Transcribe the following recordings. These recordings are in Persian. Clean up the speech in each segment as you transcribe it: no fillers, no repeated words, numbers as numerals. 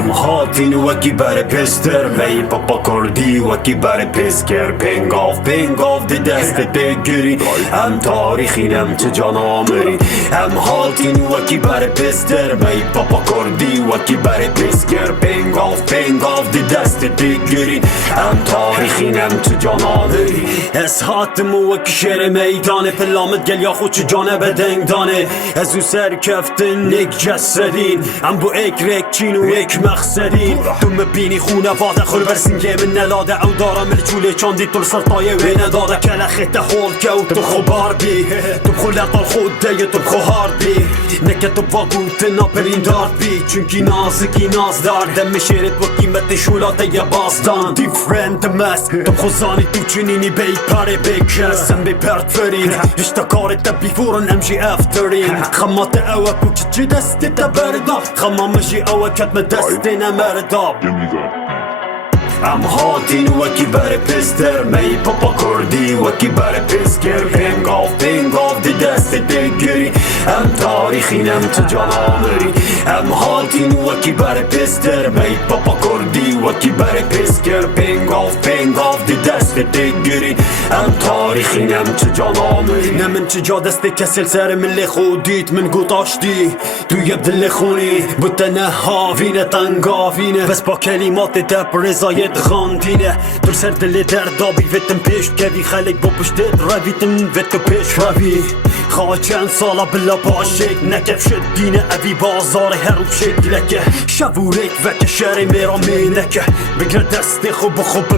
ام هاتین وکی بر پستر می پاپا کردی وکی بر پسکر پنگاف دی دست بگیری ام تاریخینم چه جان آمری ام هاتین وکی بر پستر می پاپا کردی وکی بر پسکر پنگاف دی دست بگیری ام تاریخینم چه جان آمری از هاتم وکی شیر میدانه پلامت گل یا خود چه جانه بدنگ دانه از او سر کفتن نک جسدین ام بو ایک ریک چین و ایک مقصدین تو مبینی خونه واده خور برسین که من نلاده او دارم الجوله چاندی طول سرطایه و نداده کلا خیت حول که او تو خو باربی تو بخو لقال خود دیگه تو بخو هارد بی نکه تو واقوت ناپرین دارد بی چونکی نازکی ناز دار دم شیرت و قیمت شولاته یه بازدان دیفرنت مست تو بخو زانی تو چنینی بی پاره بکسم بی پرد فرین اشتا کارت بیفورن امجی افترین خمات اوه بوکی چی دستی تا برداب خمامشی اوه کتم دستی نمرداب ام هاتین وکی بر پستر می پاپا کردی وکی بر پسکر پنگاف دی دست بگیری ام تاریخینم تو جان آمری ام هاتین وکی بر پستر می پاپا کردی وکی بر پسکر پنگاف دی دست بگیری ام تاریخینم تو جان آمری نه من چجا دست کسل سر من خودیت من گوتاشتی تو یب دل خونی بوده هاوینه تنگاوینه بس با کلمات دب رضایت خاندینه در سر دل دردابی ویتم پیش کبی خلق با پشتت رویتم ویتو پیش روی خواه چند سالا بلا باشک نکف شد دینه اوی بازار هروب شکلکه شبورک وکه شهر میرا مینکه بگر دست خوب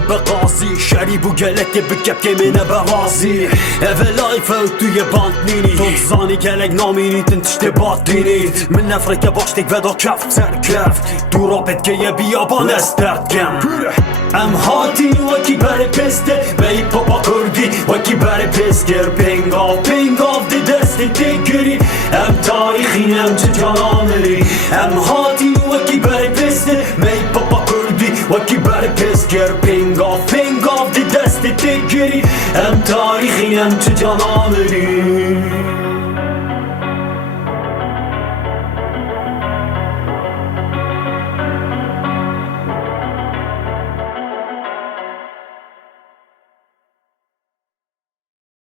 بقاضی شری بو گلکه بکب که منه بغازی اولای فوت توی باند نینی تو زانی گلک نامینی تنتشت باطینی من نفرکه باشتک ودا کف سر کف دو رابط که یه بیابان استرد کم ام هاتین وکی بر پسته می پاپا کردی وکی بر پسکر پنگاف دی دستی تگیری ام تاریخینم چه جان آمری ام هاتین وکی بر پسته می پاپا کردی وکی بر پسکر پنگاف دی دستی تگیری ام تاریخینم چه جان آمری